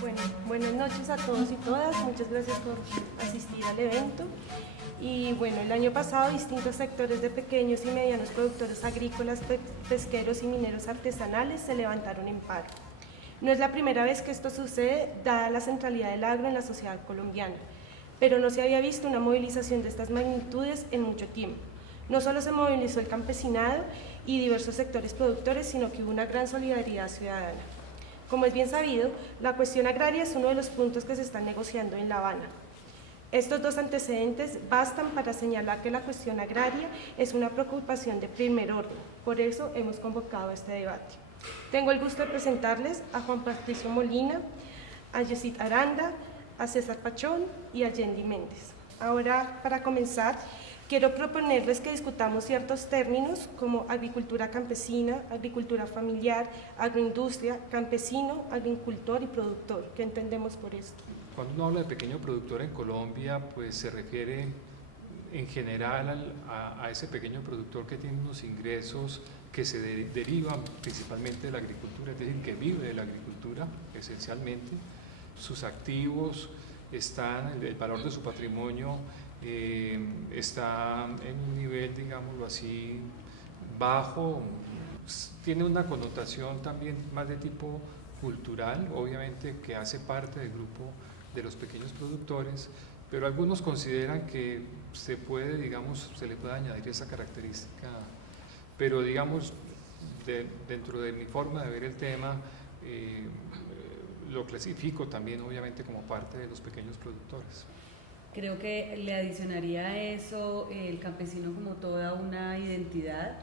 Bueno, buenas noches a todos y todas. Muchas gracias por asistir al evento. Y bueno, el año pasado distintos sectores de pequeños y medianos productores agrícolas, pesqueros y mineros artesanales se levantaron en paro. No es la primera vez que esto sucede, dada la centralidad del agro en la sociedad colombiana, pero no se había visto una movilización de estas magnitudes en mucho tiempo. No solo se movilizó el campesinado y diversos sectores productores, sino que hubo una gran solidaridad ciudadana. Como es bien sabido, la cuestión agraria es uno de los puntos que se están negociando en La Habana. Estos dos antecedentes bastan para señalar que la cuestión agraria es una preocupación de primer orden. Por eso hemos convocado este debate. Tengo el gusto de presentarles a Juan Patricio Molina, a Yesid Aranda, a César Pachón y a Yendi Méndez. Ahora, para comenzar, quiero proponerles que discutamos ciertos términos como agricultura campesina, agricultura familiar, agroindustria, campesino, agricultor y productor. ¿Qué entendemos por esto? Cuando uno habla de pequeño productor en Colombia, pues se refiere en general a ese pequeño productor que tiene unos ingresos que se derivan principalmente de la agricultura, es decir, que vive de la agricultura esencialmente. Sus activos están, el valor de su patrimonio está en un nivel, digámoslo así, bajo, tiene una connotación también más de tipo cultural, obviamente que hace parte del grupo de los pequeños productores, pero algunos consideran que se puede, digamos, se le puede añadir esa característica, pero digamos, dentro de mi forma de ver el tema, lo clasifico también obviamente como parte de los pequeños productores. Creo que le adicionaría a eso el campesino como toda una identidad.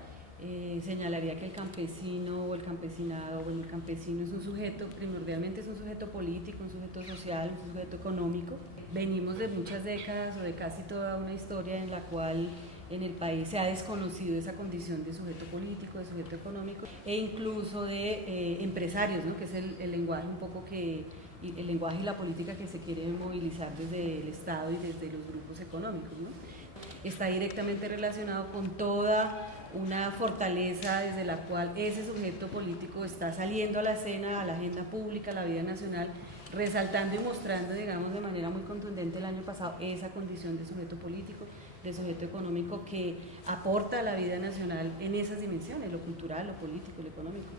Señalaría que el campesino o el campesinado o el campesino es un sujeto, primordialmente es un sujeto político, un sujeto social, un sujeto económico. Venimos de muchas décadas o de casi toda una historia en la cual en el país se ha desconocido esa condición de sujeto político, de sujeto económico e incluso de empresarios, ¿no? Que es el lenguaje un poco que el lenguaje y la política que se quiere movilizar desde el Estado y desde los grupos económicos, ¿no? Está directamente relacionado con toda una fortaleza desde la cual ese sujeto político está saliendo a la escena, a la agenda pública, a la vida nacional, resaltando y mostrando, digamos, de manera muy contundente el año pasado esa condición de sujeto político, de sujeto económico que aporta a la vida nacional en esas dimensiones, lo cultural, lo político, lo económico.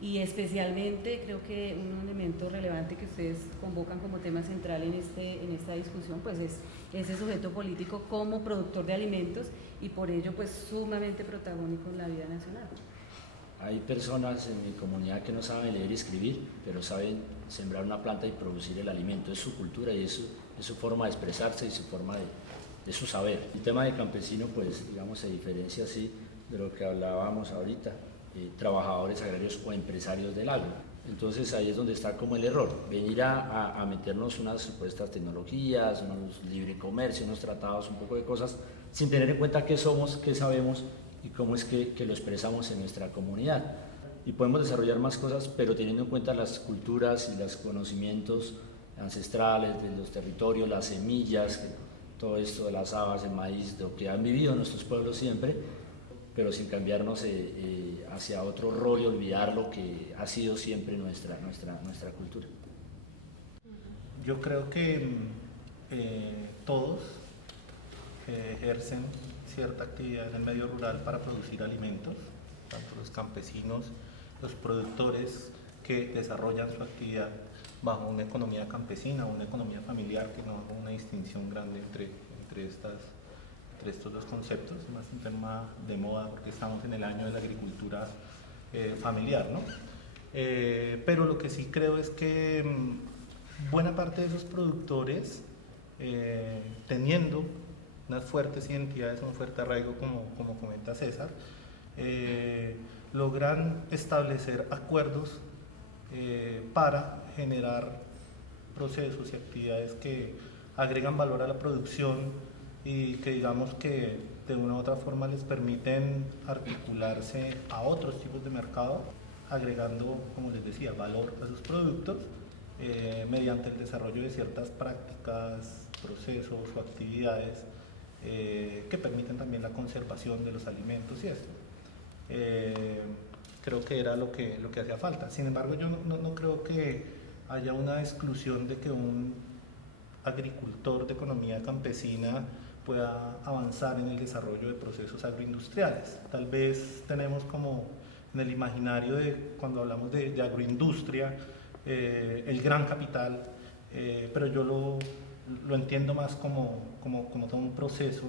Y especialmente creo que un elemento relevante que ustedes convocan como tema central en esta discusión pues es ese sujeto político como productor de alimentos y por ello pues sumamente protagónico en la vida nacional. Hay personas en mi comunidad que no saben leer y escribir, pero saben sembrar una planta y producir el alimento. Es su cultura y es su forma de expresarse y su forma de su saber. El tema del campesino pues digamos se diferencia así de lo que hablábamos ahorita. Trabajadores agrarios o empresarios del agro. Entonces ahí es donde está como el error, venir a meternos unas supuestas tecnologías, unos libre comercio, unos tratados, un poco de cosas, sin tener en cuenta qué somos, qué sabemos y cómo es que lo expresamos en nuestra comunidad. Y podemos desarrollar más cosas, pero teniendo en cuenta las culturas y los conocimientos ancestrales de los territorios, las semillas, todo esto de las habas, el maíz, de lo que han vivido nuestros pueblos siempre, pero sin cambiarnos hacia otro rol y olvidar lo que ha sido siempre nuestra cultura. Yo creo que todos ejercen cierta actividad en el medio rural para producir alimentos, tanto los campesinos, los productores que desarrollan su actividad bajo una economía campesina o una economía familiar, que no hago una distinción grande entre estos dos conceptos, es más un tema de moda porque estamos en el año de la agricultura familiar, ¿no? Pero lo que sí creo es que buena parte de esos productores, teniendo unas fuertes identidades, un fuerte arraigo, como comenta César, logran establecer acuerdos para generar procesos y actividades que agregan valor a la producción y que digamos que de una u otra forma les permiten articularse a otros tipos de mercado, agregando, como les decía, valor a sus productos mediante el desarrollo de ciertas prácticas, procesos o actividades que permiten también la conservación de los alimentos y esto. Creo que era lo que hacía falta. Sin embargo, yo no creo que haya una exclusión de que un agricultor de economía campesina pueda avanzar en el desarrollo de procesos agroindustriales. Tal vez tenemos como en el imaginario de cuando hablamos de agroindustria, el gran capital, pero yo lo entiendo más como todo un proceso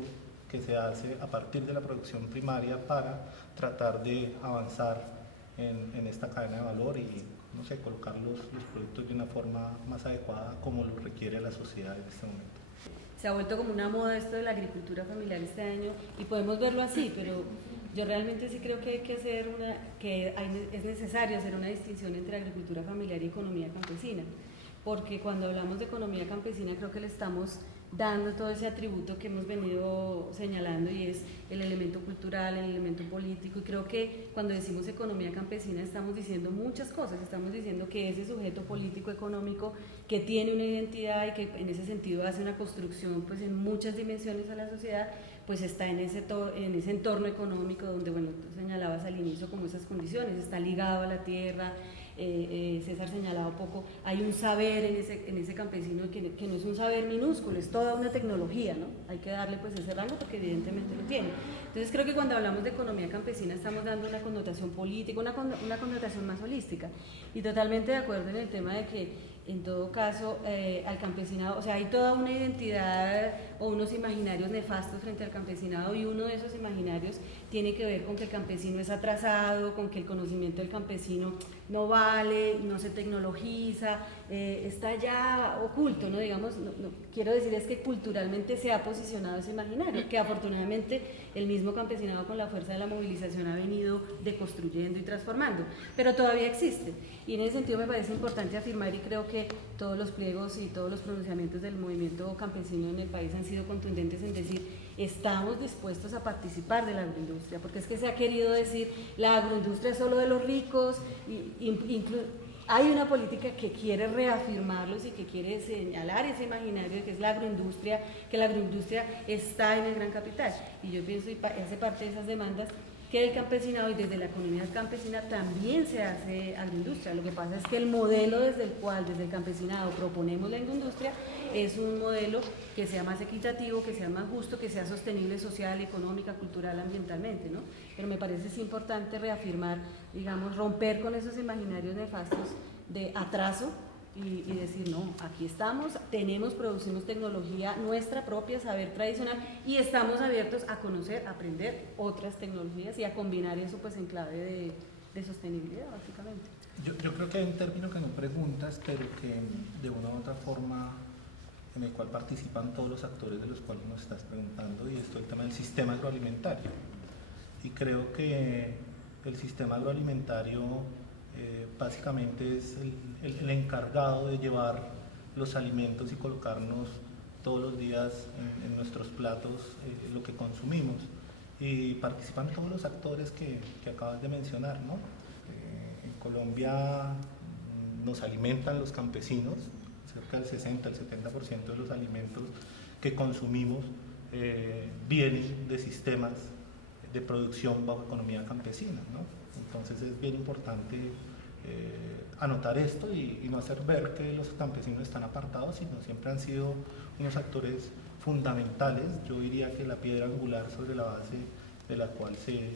que se hace a partir de la producción primaria para tratar de avanzar en esta cadena de valor y, no sé, colocar los productos de una forma más adecuada como lo requiere la sociedad en este momento. Se ha vuelto como una moda esto de la agricultura familiar este año y podemos verlo así, pero yo realmente sí creo que hay que hacer es necesario hacer una distinción entre agricultura familiar y economía campesina, porque cuando hablamos de economía campesina creo que le estamos dando todo ese atributo que hemos venido señalando y es el elemento cultural, el elemento político, y creo que cuando decimos economía campesina estamos diciendo muchas cosas, estamos diciendo que ese sujeto político económico que tiene una identidad y que en ese sentido hace una construcción pues en muchas dimensiones a la sociedad, pues está en ese entorno económico donde, bueno, tú señalabas al inicio como esas condiciones, está ligado a la tierra. César señalaba un poco, hay un saber en ese campesino que no es un saber minúsculo, es toda una tecnología, ¿no? Hay que darle pues ese rango porque evidentemente lo tiene. Entonces creo que cuando hablamos de economía campesina estamos dando una connotación política, una connotación más holística, y totalmente de acuerdo en el tema de que en todo caso al campesinado, o sea, hay toda una identidad o unos imaginarios nefastos frente al campesinado, y uno de esos imaginarios tiene que ver con que el campesino es atrasado, con que el conocimiento del campesino no vale, no se tecnologiza, está ya oculto, ¿no? Digamos, quiero decir es que culturalmente se ha posicionado ese imaginario, que afortunadamente el mismo campesinado con la fuerza de la movilización ha venido deconstruyendo y transformando, pero todavía existe, y en ese sentido me parece importante afirmar, y creo que todos los pliegos y todos los pronunciamientos del movimiento campesino en el país han sido contundentes en decir, estamos dispuestos a participar de la agroindustria, porque es que se ha querido decir, la agroindustria es solo de los ricos, hay una política que quiere reafirmarlos y que quiere señalar ese imaginario de que es la agroindustria, que la agroindustria está en el gran capital, y yo pienso, y hace parte de esas demandas, que el campesinado y desde la economía campesina también se hace agroindustria. Lo que pasa es que el modelo desde el cual, desde el campesinado, proponemos la agroindustria es un modelo que sea más equitativo, que sea más justo, que sea sostenible social, económica, cultural, ambientalmente, ¿no? Pero me parece es importante reafirmar, digamos, romper con esos imaginarios nefastos de atraso y decir, no, aquí estamos, producimos tecnología nuestra propia, saber tradicional, y estamos abiertos a conocer, a aprender otras tecnologías y a combinar eso pues en clave de sostenibilidad, básicamente. Yo creo que hay un término que no preguntas, pero que de una u otra forma en el cual participan todos los actores de los cuales nos estás preguntando, y esto es el tema del sistema agroalimentario. Y creo que el sistema agroalimentario básicamente es el encargado de llevar los alimentos y colocarnos todos los días en nuestros platos lo que consumimos, y participan todos los actores que acabas de mencionar, ¿no? En Colombia nos alimentan los campesinos, cerca del 60 al 70% de los alimentos que consumimos vienen de sistemas de producción bajo economía campesina, ¿no? Entonces es bien importante anotar esto y no hacer ver que los campesinos están apartados, sino siempre han sido unos actores fundamentales, yo diría que la piedra angular sobre la base de la cual se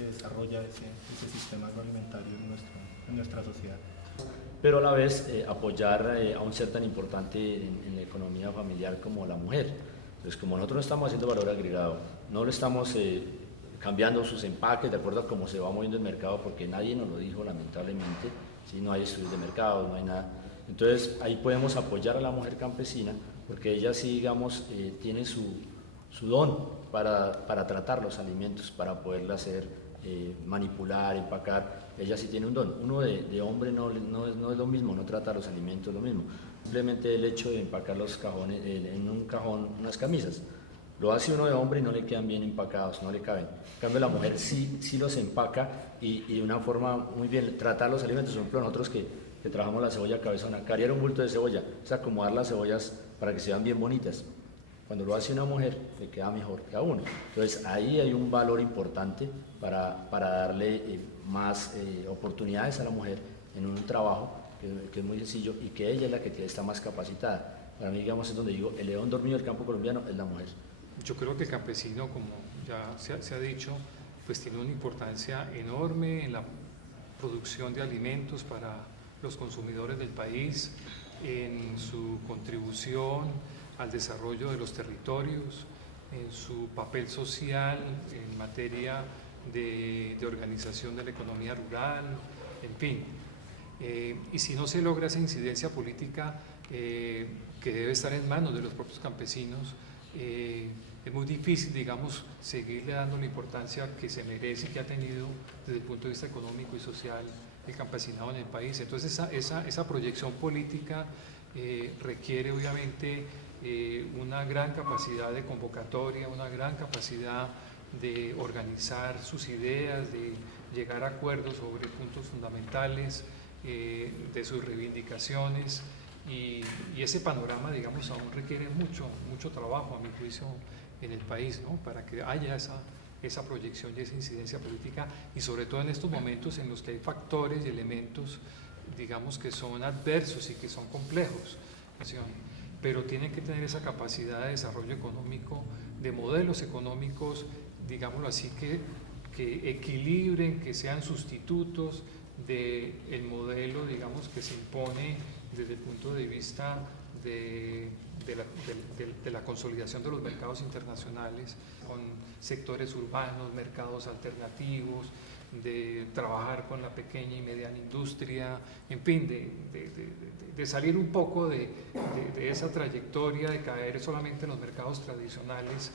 desarrolla ese sistema agroalimentario en nuestra sociedad. Pero a la vez apoyar a un ser tan importante en la economía familiar como la mujer. Entonces, como nosotros no estamos haciendo valor agregado, no le estamos cambiando sus empaques de acuerdo a cómo se va moviendo el mercado, porque nadie nos lo dijo lamentablemente, ¿sí? No hay estudios de mercado, no hay nada. Entonces ahí podemos apoyar a la mujer campesina, porque ella sí, digamos, tiene su don para tratar los alimentos, para poderla hacer, manipular, empacar. Ella sí tiene un don. Uno de hombre no es lo mismo, no trata los alimentos lo mismo. Simplemente el hecho de empacar los cajones, en un cajón unas camisas, lo hace uno de hombre y no le quedan bien empacados, no le caben. En cambio la mujer sí los empaca y de una forma muy bien, tratar los alimentos. Por ejemplo, nosotros que trabajamos la cebolla cabezona, cariar un bulto de cebolla, es acomodar las cebollas para que sean bien bonitas. Cuando lo hace una mujer, le queda mejor que a uno. Entonces ahí hay un valor importante para darle más oportunidades a la mujer en un trabajo que es muy sencillo, y que ella es la que está más capacitada. Para mí, digamos, es donde digo, el león dormido del campo colombiano es la mujer. Yo creo que el campesino, como ya se ha dicho, pues tiene una importancia enorme en la producción de alimentos para los consumidores del país, en su contribución al desarrollo de los territorios, en su papel social en materia de organización de la economía rural, en fin. Y si no se logra esa incidencia política que debe estar en manos de los propios campesinos, es muy difícil, digamos, seguirle dando la importancia que se merece y que ha tenido desde el punto de vista económico y social el campesinado en el país. Entonces esa proyección política requiere obviamente una gran capacidad de convocatoria, una gran capacidad de organizar sus ideas, de llegar a acuerdos sobre puntos fundamentales de sus reivindicaciones, y ese panorama, digamos, aún requiere mucho trabajo, a mi juicio, en el país, ¿no? Para que haya esa proyección y esa incidencia política, y sobre todo en estos momentos en los que hay factores y elementos, digamos, que son adversos y que son complejos, ¿sí? Pero tienen que tener esa capacidad de desarrollo económico, de modelos económicos, digámoslo así, que equilibren, que sean sustitutos del modelo, digamos, que se impone desde el punto de vista de la consolidación de los mercados internacionales, con sectores urbanos, mercados alternativos, de trabajar con la pequeña y mediana industria, en fin, de salir un poco de esa trayectoria de caer solamente en los mercados tradicionales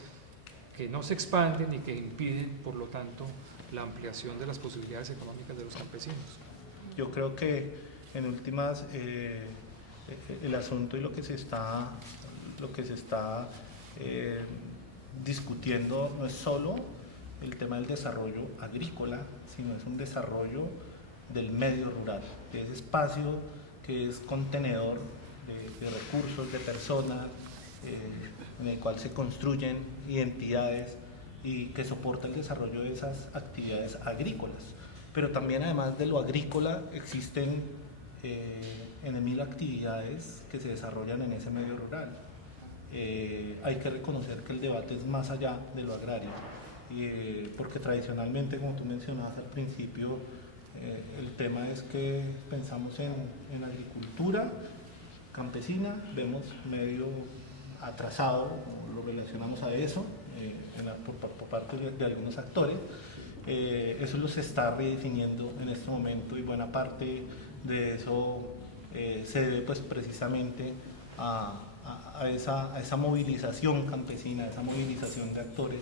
que no se expanden y que impiden, por lo tanto, la ampliación de las posibilidades económicas de los campesinos. Yo creo que en últimas el asunto y lo que se está discutiendo no es solo el tema del desarrollo agrícola, sino es un desarrollo del medio rural, de ese espacio que es contenedor de recursos, de personas, en el cual se construyen identidades y que soporta el desarrollo de esas actividades agrícolas. Pero también, además de lo agrícola, existen en 1000 actividades que se desarrollan en ese medio rural. Hay que reconocer que el debate es más allá de lo agrario, porque tradicionalmente, como tú mencionabas al principio, el tema es que pensamos en agricultura campesina, vemos medio atrasado, lo relacionamos a eso por parte de algunos actores. Eso lo se está redefiniendo en este momento, y buena parte de eso se debe pues precisamente a esa movilización campesina, a esa movilización de actores,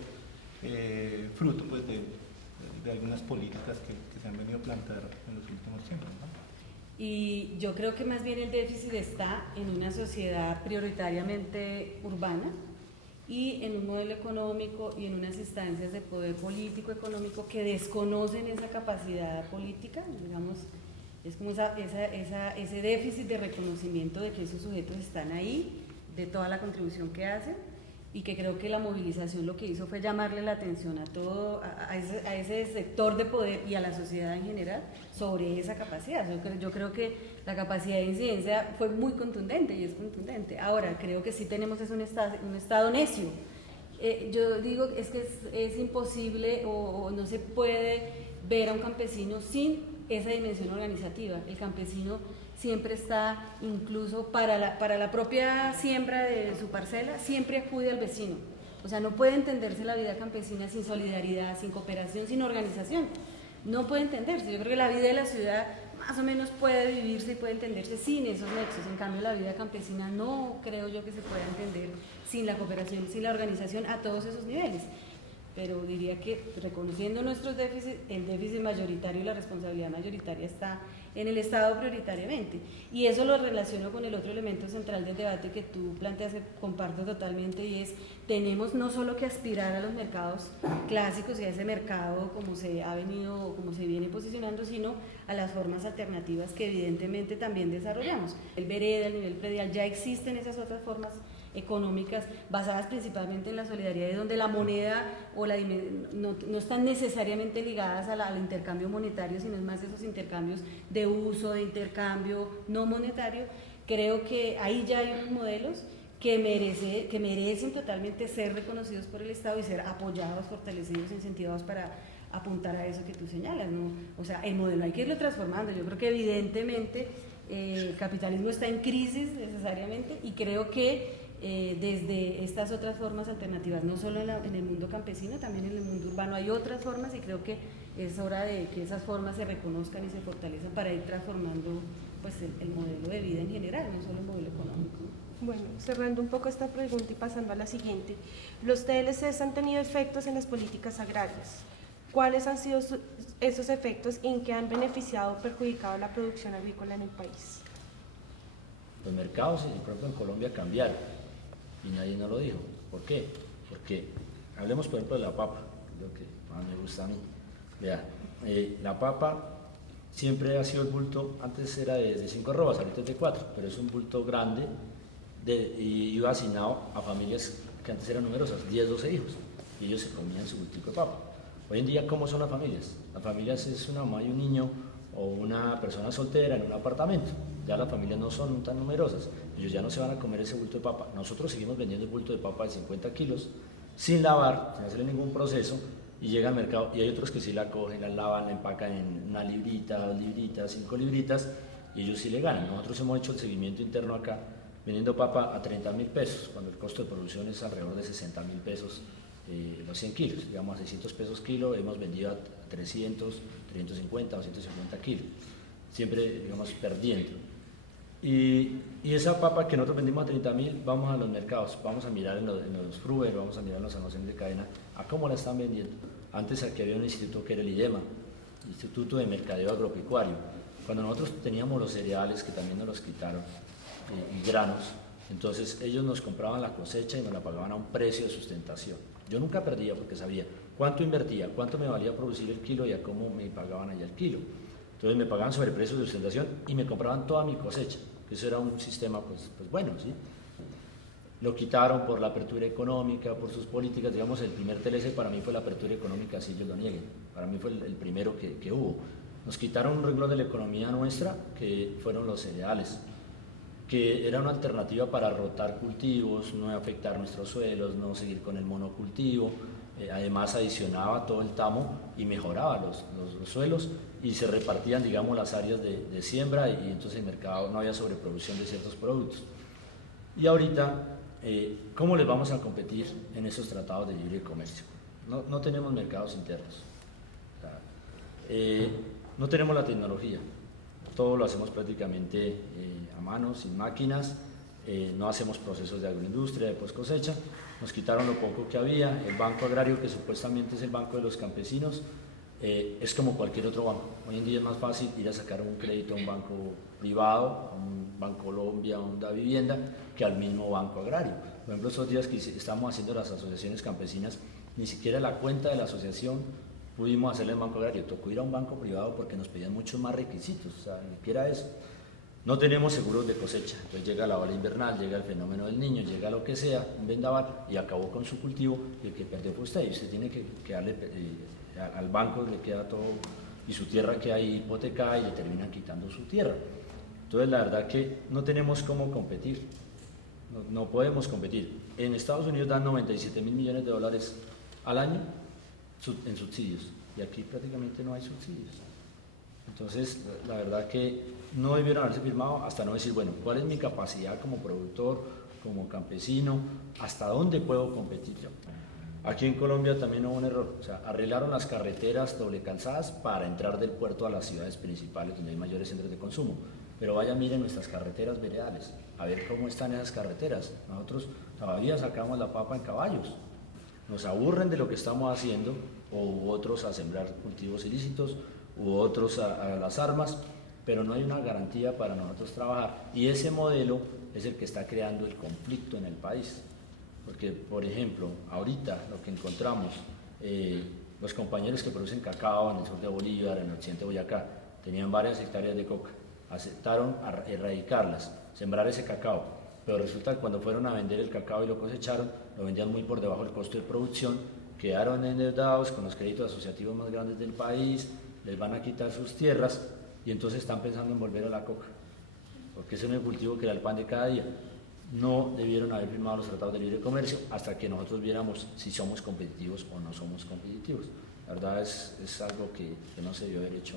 fruto pues de algunas políticas que se han venido a plantear en los últimos tiempos, ¿no? Y yo creo que más bien el déficit está en una sociedad prioritariamente urbana y en un modelo económico y en unas instancias de poder político económico que desconocen esa capacidad política, digamos, es como ese déficit de reconocimiento de que esos sujetos están ahí, de toda la contribución que hacen, y que creo que la movilización lo que hizo fue llamarle la atención a ese sector de poder y a la sociedad en general sobre esa capacidad. Yo creo que la capacidad de incidencia fue muy contundente y es contundente. Ahora, creo que sí tenemos un estado necio. Yo digo, es que es imposible o no se puede ver a un campesino sin esa dimensión organizativa. El campesino siempre está, incluso para la propia siembra de su parcela, siempre acude al vecino. O sea, no puede entenderse la vida campesina sin solidaridad, sin cooperación, sin organización. No puede entenderse. Yo creo que la vida de la ciudad más o menos puede vivirse y puede entenderse sin esos nexos. En cambio, la vida campesina no creo yo que se pueda entender sin la cooperación, sin la organización a todos esos niveles. Pero diría que reconociendo nuestros déficits, el déficit mayoritario y la responsabilidad mayoritaria está en el Estado prioritariamente. Y eso lo relaciono con el otro elemento central del debate que tú planteas, que comparto totalmente, y es, tenemos no solo que aspirar a los mercados clásicos y a ese mercado como se ha venido, como se viene posicionando, sino a las formas alternativas que evidentemente también desarrollamos. El vereda, el nivel predial, ya existen esas otras formas económicas basadas principalmente en la solidaridad y donde la moneda o no están necesariamente ligadas al intercambio monetario, sino es más esos intercambios de uso, de intercambio no monetario. Creo que ahí ya hay unos modelos que merecen totalmente ser reconocidos por el Estado y ser apoyados, fortalecidos, incentivados para apuntar a eso que tú señalas, ¿no? O sea, el modelo hay que irlo transformando. Yo creo que evidentemente el capitalismo está en crisis necesariamente y creo que desde estas otras formas alternativas, no solo en el mundo campesino, también en el mundo urbano hay otras formas y creo que es hora de que esas formas se reconozcan y se fortalezcan para ir transformando pues el modelo de vida en general, no solo el modelo económico. Bueno, cerrando un poco esta pregunta y pasando a la siguiente, los TLCs han tenido efectos en las políticas agrarias. ¿Cuáles han sido esos efectos y en qué han beneficiado o perjudicado la producción agrícola en el país? Los mercados, por ejemplo, en Colombia cambiaron y nadie nos lo dijo. ¿Por qué? Porque, hablemos por ejemplo de la papa, lo que más me gusta a mí. Vea, la papa siempre ha sido el bulto, antes era de 5 arrobas, ahorita es de 4, pero es un bulto grande y iba asignado a familias que antes eran numerosas, 10, 12 hijos, y ellos se comían su bultico de papa. Hoy en día, ¿cómo son las familias? Las familias es una mamá y un niño o una persona soltera en un apartamento. Ya las familias no son tan numerosas, ellos ya no se van a comer ese bulto de papa. Nosotros seguimos vendiendo el bulto de papa de 50 kilos sin lavar, sin hacerle ningún proceso, y llega al mercado, y hay otros que sí la cogen, la lavan, la empacan en 1 librita, 2 libritas, 5 libritas, y ellos sí le ganan. Nosotros hemos hecho el seguimiento interno acá, vendiendo papa a 30.000 pesos, cuando el costo de producción es alrededor de 60.000 pesos los 100 kilos, digamos a 600 pesos kilo, hemos vendido a 300, 350, 250 kilos, siempre digamos perdiendo. Y esa papa que nosotros vendimos a 30.000, vamos a los mercados, vamos a mirar en los Fruver, vamos a mirar en los almacenes de cadena, a cómo la están vendiendo. Antes aquí había un instituto que era el IDEMA, Instituto de Mercadeo Agropecuario. Cuando nosotros teníamos los cereales, que también nos los quitaron, y granos, entonces ellos nos compraban la cosecha y nos la pagaban a un precio de sustentación. Yo nunca perdía porque sabía cuánto invertía, cuánto me valía producir el kilo y a cómo me pagaban allá el kilo. Entonces me pagaban sobre precios de sustentación y me compraban toda mi cosecha. Eso era un sistema pues bueno, ¿sí? Lo quitaron por la apertura económica, por sus políticas. Digamos, el primer TLC para mí fue la apertura económica, si ellos lo nieguen. Para mí fue el primero que hubo. Nos quitaron un renglón de la economía nuestra, que fueron los cereales, que era una alternativa para rotar cultivos, no afectar nuestros suelos, no seguir con el monocultivo. Además adicionaba todo el tamo y mejoraba los suelos y se repartían, digamos, las áreas de siembra y entonces el mercado no había sobreproducción de ciertos productos. Y ahorita, ¿cómo les vamos a competir en esos tratados de libre comercio? No tenemos mercados internos, no tenemos la tecnología, todo lo hacemos prácticamente a mano, sin máquinas, no hacemos procesos de agroindustria, de post cosecha, nos quitaron lo poco que había. El Banco Agrario, que supuestamente es el banco de los campesinos, es como cualquier otro banco. Hoy en día es más fácil ir a sacar un crédito a un banco privado, a un Banco Colombia, a un Davivienda, que al mismo Banco Agrario. Por ejemplo, estos días que estamos haciendo las asociaciones campesinas, ni siquiera la cuenta de la asociación pudimos hacerle en Banco Agrario, tocó ir a un banco privado porque nos pedían muchos más requisitos, o sea, ni siquiera eso. No tenemos seguros de cosecha, entonces llega la ola invernal, llega el fenómeno del niño, llega lo que sea, un vendaval y acabó con su cultivo y el que perdió fue usted y usted tiene que darle, al banco le queda todo y su tierra queda ahí hipotecada y le terminan quitando su tierra. Entonces la verdad que no tenemos cómo competir, no podemos competir. En Estados Unidos dan 97.000 millones de dólares al año en subsidios y aquí prácticamente no hay subsidios. Entonces, la verdad que no debieron haberse firmado hasta no decir, bueno, ¿cuál es mi capacidad como productor, como campesino? ¿Hasta dónde puedo competir yo? Aquí en Colombia también hubo un error, o sea, arreglaron las carreteras doble calzadas para entrar del puerto a las ciudades principales donde hay mayores centros de consumo. Pero vayan, miren nuestras carreteras veredales, a ver cómo están esas carreteras. Nosotros todavía sacamos la papa en caballos. Nos aburren de lo que estamos haciendo, o otros a sembrar cultivos ilícitos, u otros a las armas, pero no hay una garantía para nosotros trabajar. Y ese modelo es el que está creando el conflicto en el país. Porque, por ejemplo, ahorita lo que encontramos, los compañeros que producen cacao en el sur de Bolívar, en el occidente de Boyacá, tenían varias hectáreas de coca, aceptaron erradicarlas, sembrar ese cacao, pero resulta que cuando fueron a vender el cacao y lo cosecharon, lo vendían muy por debajo del costo de producción, quedaron endeudados con los créditos asociativos más grandes del país, les van a quitar sus tierras y entonces están pensando en volver a la coca, porque ese no es el cultivo que era el pan de cada día. No debieron haber firmado los tratados de libre comercio hasta que nosotros viéramos si somos competitivos o no somos competitivos. La verdad es algo que no se debió haber hecho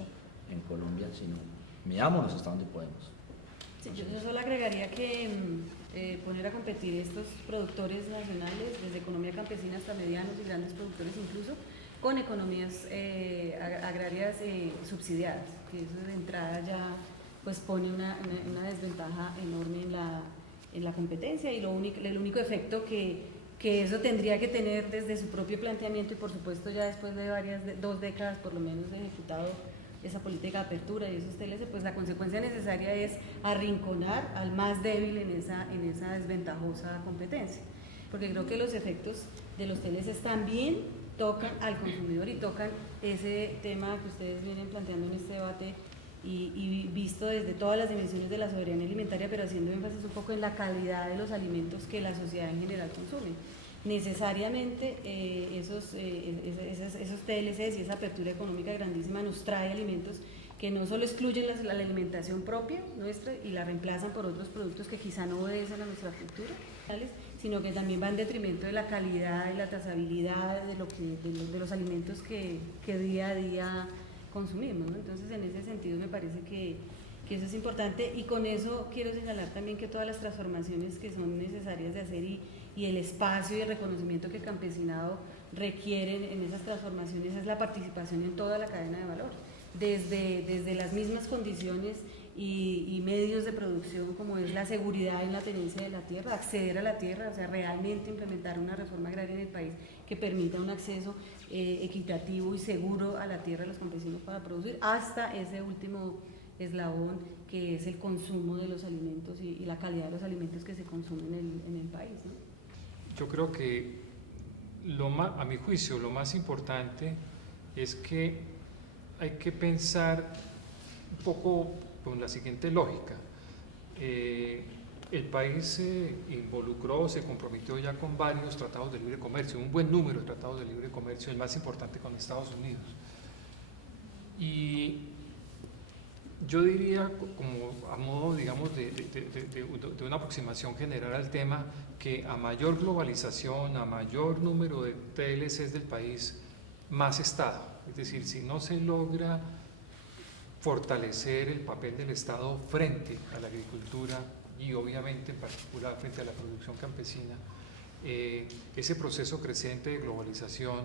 en Colombia, sino midámonos hasta donde podemos. Sí, yo solo agregaría que poner a competir estos productores nacionales, desde economía campesina hasta medianos y grandes productores incluso, con economías agrarias subsidiadas, que eso de entrada ya pues pone una desventaja enorme en la competencia, y el único efecto que eso tendría que tener desde su propio planteamiento, y por supuesto ya después de 2 décadas por lo menos de ejecutado esa política de apertura y esos TLC, pues la consecuencia necesaria es arrinconar al más débil en esa desventajosa competencia, porque creo que los efectos de los TLC también tocan al consumidor y tocan ese tema que ustedes vienen planteando en este debate y visto desde todas las dimensiones de la soberanía alimentaria, pero haciendo énfasis un poco en la calidad de los alimentos que la sociedad en general consume. Necesariamente esos TLCs y esa apertura económica grandísima nos trae alimentos que no solo excluyen la alimentación propia nuestra y la reemplazan por otros productos que quizá no obedecen a nuestra cultura, sino que también van en detrimento de la calidad y la trazabilidad de los alimentos que día a día consumimos, ¿no? Entonces, en ese sentido me parece que eso es importante, y con eso quiero señalar también que todas las transformaciones que son necesarias de hacer y el espacio y el reconocimiento que el campesinado requieren en esas transformaciones es la participación en toda la cadena de valor, desde las mismas condiciones y medios de producción, como es la seguridad en la tenencia de la tierra, acceder a la tierra, o sea, realmente implementar una reforma agraria en el país que permita un acceso equitativo y seguro a la tierra de los campesinos para producir, hasta ese último eslabón que es el consumo de los alimentos y la calidad de los alimentos que se consumen en el país, ¿no? Yo creo que a mi juicio lo más importante es que hay que pensar un poco con la siguiente lógica. El país se involucró, se comprometió ya con varios tratados de libre comercio, un buen número de tratados de libre comercio, el más importante con Estados Unidos. Y yo diría, como a modo, digamos, de una aproximación general al tema, que a mayor globalización, a mayor número de TLCs del país, más Estado. Es decir, si no se logra fortalecer el papel del Estado frente a la agricultura y obviamente en particular frente a la producción campesina, ese proceso creciente de globalización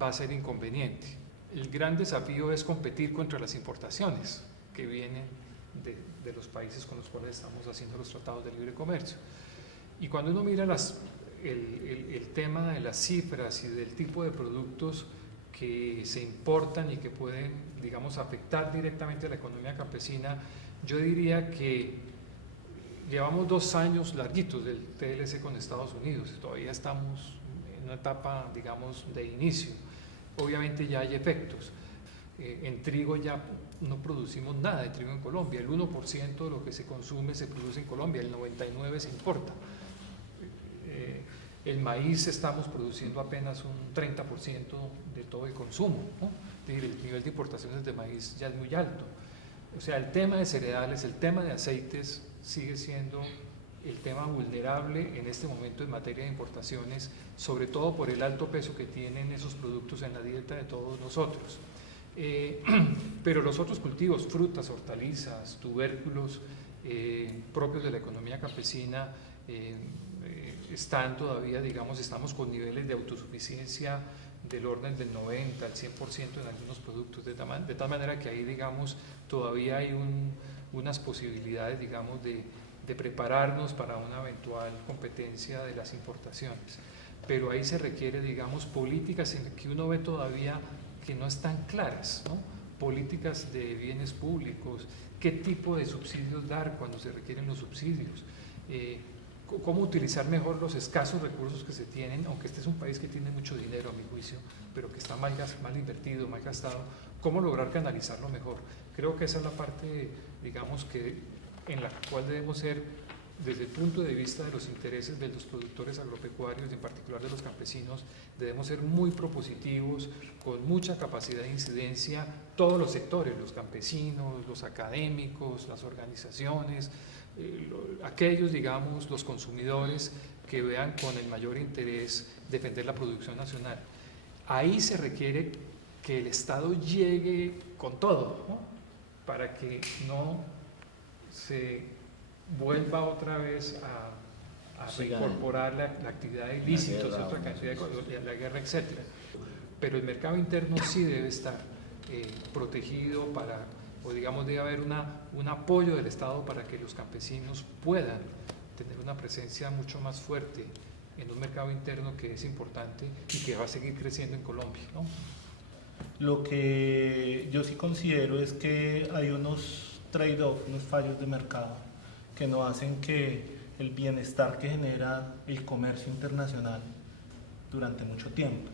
va a ser inconveniente. El gran desafío es competir contra las importaciones que vienen de los países con los cuales estamos haciendo los tratados de libre comercio. Y cuando uno mira el tema de las cifras y del tipo de productos que se importan y que pueden, digamos, afectar directamente a la economía campesina, yo diría que llevamos 2 años larguitos del TLC con Estados Unidos, todavía estamos en una etapa, digamos, de inicio. Obviamente ya hay efectos. En trigo ya no producimos nada de trigo en Colombia, el 1% de lo que se consume se produce en Colombia, el 99% se importa. El maíz estamos produciendo apenas un 30% de todo el consumo, ¿no? Es decir, el nivel de importaciones de maíz ya es muy alto. O sea, el tema de cereales, el tema de aceites sigue siendo el tema vulnerable en este momento en materia de importaciones, sobre todo por el alto peso que tienen esos productos en la dieta de todos nosotros. Pero los otros cultivos, frutas, hortalizas, tubérculos propios de la economía campesina, están todavía, digamos, estamos con niveles de autosuficiencia del orden del 90 al 100% en algunos productos, de tal manera que ahí, digamos, todavía hay unas posibilidades, digamos, de prepararnos para una eventual competencia de las importaciones. Pero ahí se requiere, digamos, políticas en que uno ve todavía que no están claras, ¿no? Políticas de bienes públicos, qué tipo de subsidios dar cuando se requieren los subsidios, cómo utilizar mejor los escasos recursos que se tienen, aunque este es un país que tiene mucho dinero a mi juicio, pero que está mal invertido, mal gastado, cómo lograr canalizarlo mejor. Creo que esa es la parte, digamos, en la cual debemos ser desde el punto de vista de los intereses de los productores agropecuarios, en particular de los campesinos, debemos ser muy propositivos, con mucha capacidad de incidencia, todos los sectores, los campesinos, los académicos, las organizaciones, aquellos, digamos, los consumidores que vean con el mayor interés defender la producción nacional. Ahí se requiere que el Estado llegue con todo, ¿no? Para que no se vuelva otra vez a reincorporar la actividad de ilícitos, otra cantidad de la guerra, etc. Pero el mercado interno sí debe estar protegido o digamos debe haber un apoyo del Estado para que los campesinos puedan tener una presencia mucho más fuerte en un mercado interno que es importante y que va a seguir creciendo en Colombia, ¿no? Lo que yo sí considero es que hay unos trade-off, unos fallos de mercado que no hacen que el bienestar que genera el comercio internacional durante mucho tiempo.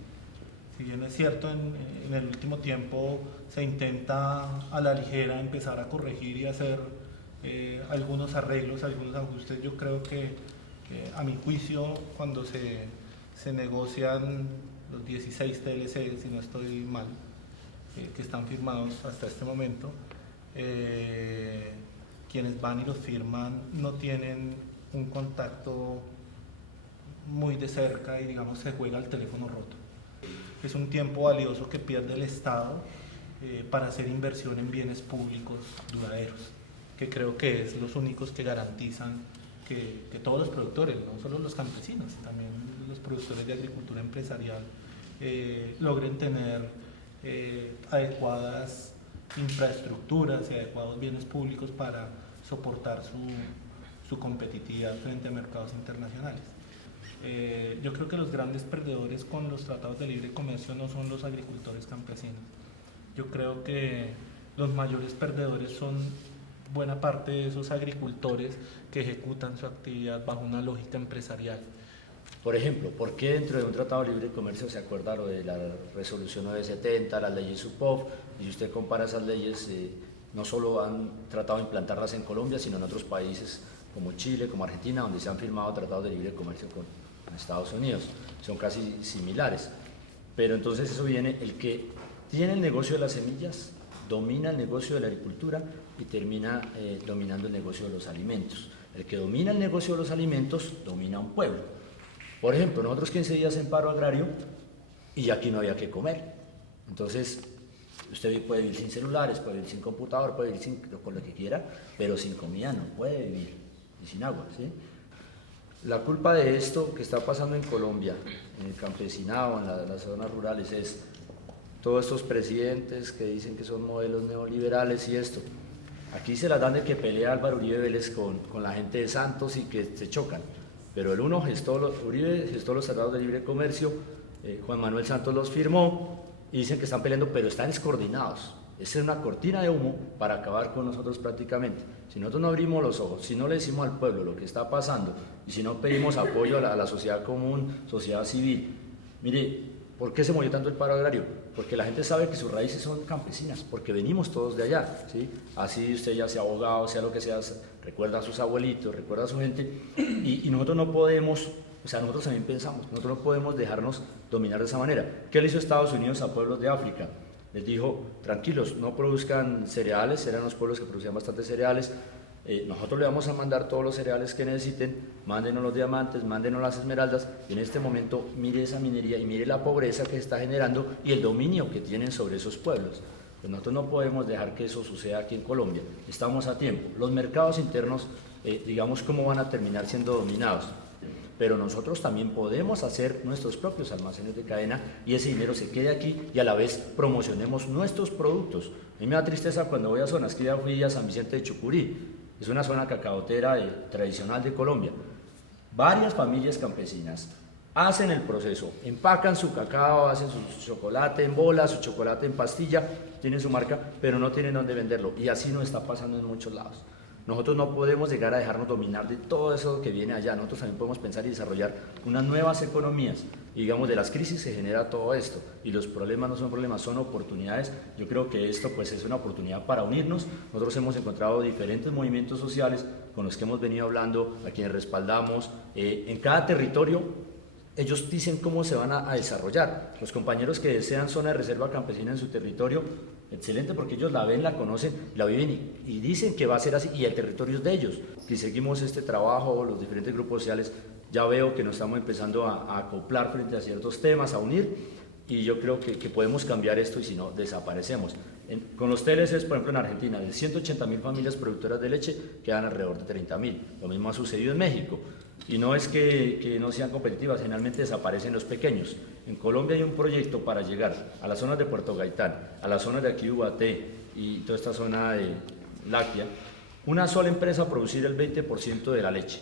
Si bien es cierto, en el último tiempo se intenta a la ligera empezar a corregir y hacer algunos arreglos, algunos ajustes, yo creo que a mi juicio, cuando se negocian los 16 TLC, si no estoy mal, que están firmados hasta este momento, quienes van y los firman no tienen un contacto muy de cerca y digamos se juega al teléfono roto. Es un tiempo valioso que pierde el Estado para hacer inversión en bienes públicos duraderos, que creo que es los únicos que garantizan que todos los productores, no solo los campesinos, también los productores de agricultura empresarial logren tener adecuadas infraestructuras y adecuados bienes públicos para soportar su competitividad frente a mercados internacionales. Yo creo que los grandes perdedores con los tratados de libre comercio no son los agricultores campesinos. Yo creo que los mayores perdedores son buena parte de esos agricultores que ejecutan su actividad bajo una lógica empresarial. Por ejemplo, ¿por qué dentro de un tratado de libre comercio se acuerda lo de la resolución 970, las leyes UPOV? Y si usted compara esas leyes, no solo han tratado de implantarlas en Colombia, sino en otros países como Chile, como Argentina, donde se han firmado tratados de libre comercio con Estados Unidos. Son casi similares. Pero entonces eso viene, el que tiene el negocio de las semillas, domina el negocio de la agricultura y termina dominando el negocio de los alimentos. El que domina el negocio de los alimentos, domina un pueblo. Por ejemplo, nosotros 15 días en paro agrario y aquí no había que comer. Entonces, usted puede vivir sin celulares, puede vivir sin computador, puede vivir con lo que quiera, pero sin comida no puede vivir, y sin agua, ¿sí? La culpa de esto que está pasando en Colombia, en el campesinado, en las zonas rurales, es todos estos presidentes que dicen que son modelos neoliberales y esto. Aquí se las dan de que pelea Álvaro Uribe Vélez con la gente de Santos y que se chocan. Pero el uno Uribe gestó los tratados de libre comercio, Juan Manuel Santos los firmó y dicen que están peleando, pero están descoordinados. Esa es una cortina de humo para acabar con nosotros prácticamente. Si nosotros no abrimos los ojos, si no le decimos al pueblo lo que está pasando y si no pedimos apoyo a la sociedad común, sociedad civil. Mire, ¿por qué se murió tanto el paro agrario? Porque la gente sabe que sus raíces son campesinas, porque venimos todos de allá, ¿sí? Así usted ya sea abogado, sea lo que sea, recuerda a sus abuelitos, recuerda a su gente, y nosotros no podemos, o sea, nosotros también pensamos, nosotros no podemos dejarnos dominar de esa manera. ¿Qué le hizo Estados Unidos a pueblos de África? Les dijo, tranquilos, no produzcan cereales, eran los pueblos que producían bastantes cereales, nosotros le vamos a mandar todos los cereales que necesiten, mándenos los diamantes, mándenos las esmeraldas, y en este momento mire esa minería y mire la pobreza que se está generando y el dominio que tienen sobre esos pueblos. Pues nosotros no podemos dejar que eso suceda aquí en Colombia, estamos a tiempo. Los mercados internos, digamos, cómo van a terminar siendo dominados, pero nosotros también podemos hacer nuestros propios almacenes de cadena y ese dinero se quede aquí y a la vez promocionemos nuestros productos. A mí me da tristeza cuando voy a zonas, que ya fui a San Vicente de Chucurí, es una zona cacaotera tradicional de Colombia. Varias familias campesinas hacen el proceso, empacan su cacao, hacen su chocolate en bola, su chocolate en pastilla, tienen su marca, pero no tienen dónde venderlo. Y así nos está pasando en muchos lados. nosotros no podemos llegar a dejarnos dominar de todo eso que viene allá. Nosotros también podemos pensar y desarrollar unas nuevas economías. Y digamos, de las crisis se genera todo esto, y los problemas no son problemas, son oportunidades. Yo creo que esto pues es una oportunidad para unirnos. Nosotros hemos encontrado diferentes movimientos sociales con los que hemos venido hablando, a quienes respaldamos. En cada territorio ellos dicen cómo se van a desarrollar. Los compañeros que desean zona de reserva campesina en su territorio, excelente, porque ellos la ven, la conocen, la viven y dicen que va a ser así, y el territorio es de ellos. Si seguimos este trabajo, los diferentes grupos sociales, ya veo que nos estamos empezando a acoplar frente a ciertos temas, a unir, y yo creo que podemos cambiar esto, y si no, desaparecemos. Con los TLCs, por ejemplo, en Argentina, de 180.000 familias productoras de leche, quedan alrededor de 30.000. Lo mismo ha sucedido en México. Y no es que no sean competitivas, generalmente desaparecen los pequeños. En Colombia hay un proyecto para llegar a las zonas de Puerto Gaitán, a las zonas de aquí Ubaté y toda esta zona de láctea, una sola empresa a producir el 20% de la leche.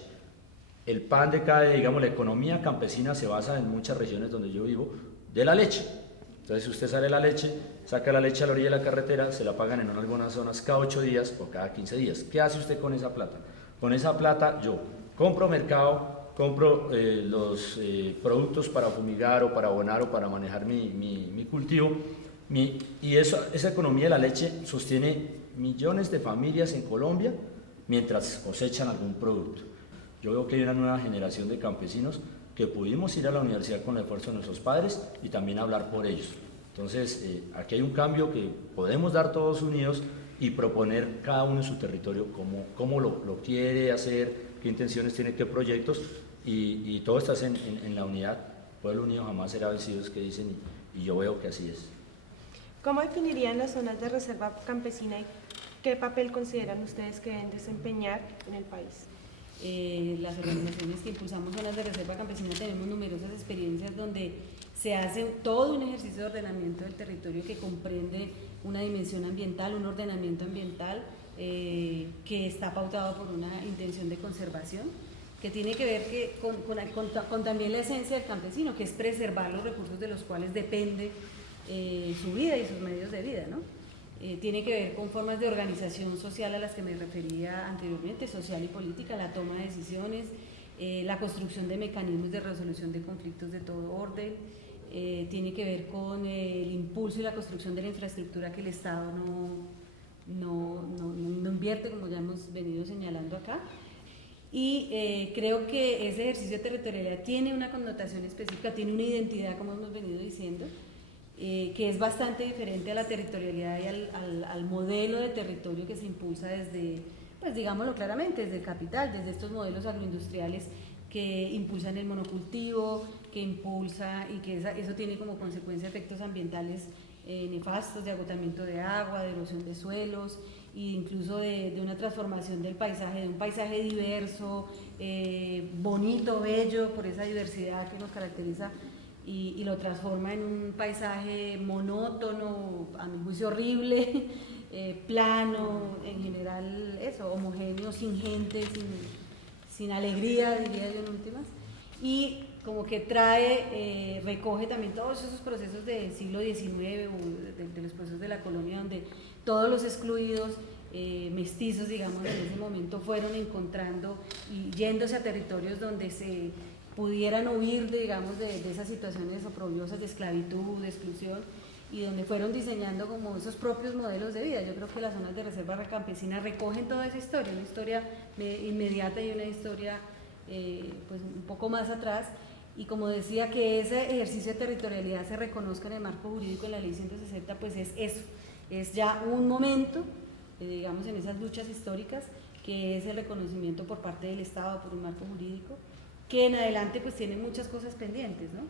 El pan de cada, digamos, la economía campesina se basa en muchas regiones donde yo vivo, de la leche. Entonces, si usted sale la leche, saca la leche a la orilla de la carretera, se la pagan en algunas zonas cada 8 días o cada 15 días. ¿Qué hace usted con esa plata? Con esa plata yo compro mercado, compro los productos para fumigar o para abonar o para manejar mi cultivo, y esa economía de la leche sostiene millones de familias en Colombia mientras cosechan algún producto. Yo veo que hay una nueva generación de campesinos que pudimos ir a la universidad con el esfuerzo de nuestros padres y también hablar por ellos. Entonces, aquí hay un cambio que podemos dar todos unidos y proponer cada uno en su territorio cómo lo quiere hacer, qué intenciones tiene, qué proyectos, y todo está en la unidad. Pueblo unido jamás será vencido, es que dicen, y yo veo que así es. ¿Cómo definirían las zonas de reserva campesina y qué papel consideran ustedes que deben desempeñar en el país? Las organizaciones que impulsamos zonas de reserva campesina tenemos numerosas experiencias donde se hace todo un ejercicio de ordenamiento del territorio que comprende una dimensión ambiental, un ordenamiento ambiental que está pautado por una intención de conservación, que tiene que ver con también la esencia del campesino, que es preservar los recursos de los cuales depende su vida y sus medios de vida, ¿no? Tiene que ver con formas de organización social a las que me refería anteriormente, social y política, la toma de decisiones, la construcción de mecanismos de resolución de conflictos de todo orden, tiene que ver con el impulso y la construcción de la infraestructura que el Estado no invierte, como ya hemos venido señalando acá. Y creo que ese ejercicio de territorialidad tiene una connotación específica, tiene una identidad, como hemos venido diciendo, que es bastante diferente a la territorialidad y al modelo de territorio que se impulsa desde, pues digámoslo claramente, desde el capital, desde estos modelos agroindustriales que impulsan el monocultivo, que impulsa y que eso tiene como consecuencia efectos ambientales nefastos de agotamiento de agua, de erosión de suelos e incluso de una transformación del paisaje, de un paisaje diverso, bonito, bello, por esa diversidad que nos caracteriza, y lo transforma en un paisaje monótono, a mi juicio horrible, plano, en general eso, homogéneo, sin gente, sin alegría, diría yo en últimas, y como que recoge también todos esos procesos del siglo XIX o de los procesos de la colonia, donde todos los excluidos, mestizos, digamos, en ese momento fueron encontrando y yéndose a territorios donde se pudieran huir, digamos, de esas situaciones oprobiosas de esclavitud, de exclusión, y donde fueron diseñando como esos propios modelos de vida. Yo creo que las zonas de reserva campesina recogen toda esa historia, una historia inmediata y una historia pues un poco más atrás, y como decía, que ese ejercicio de territorialidad se reconozca en el marco jurídico, en la ley 160, pues es eso, es ya un momento, digamos, en esas luchas históricas, que es el reconocimiento por parte del Estado, por un marco jurídico, que en adelante pues tiene muchas cosas pendientes, ¿no?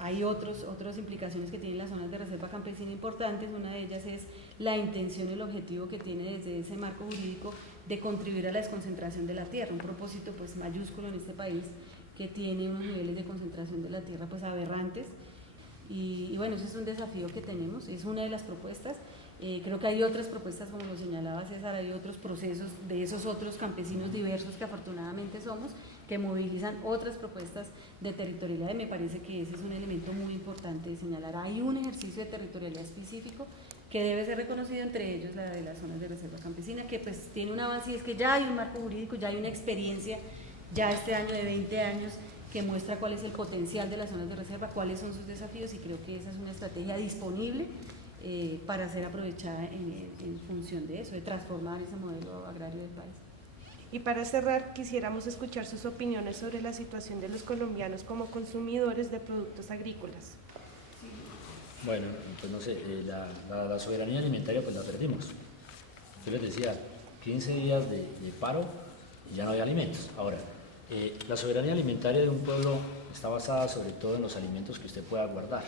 Hay otras implicaciones que tienen las zonas de reserva campesina importantes. Una de ellas es la intención y el objetivo que tiene desde ese marco jurídico de contribuir a la desconcentración de la tierra, un propósito pues mayúsculo en este país que tiene unos niveles de concentración de la tierra pues aberrantes, y bueno, ese es un desafío que tenemos, es una de las propuestas. Creo que hay otras propuestas, como lo señalaba César, hay otros procesos de esos otros campesinos diversos que afortunadamente somos, que movilizan otras propuestas de territorialidad, y me parece que ese es un elemento muy importante de señalar. Hay un ejercicio de territorialidad específico que debe ser reconocido, entre ellos la de las zonas de reserva campesina, que pues tiene un avance, y es que ya hay un marco jurídico, ya hay una experiencia, ya este año de 20 años, que muestra cuál es el potencial de las zonas de reserva, cuáles son sus desafíos, y creo que esa es una estrategia disponible para ser aprovechada en función de eso, de transformar ese modelo agrario del país. Y para cerrar, quisiéramos escuchar sus opiniones sobre la situación de los colombianos como consumidores de productos agrícolas. Bueno, pues no sé, la soberanía alimentaria pues la perdimos. Yo les decía, 15 días de paro y ya no hay alimentos. Ahora, la soberanía alimentaria de un pueblo está basada sobre todo en los alimentos que usted pueda guardar.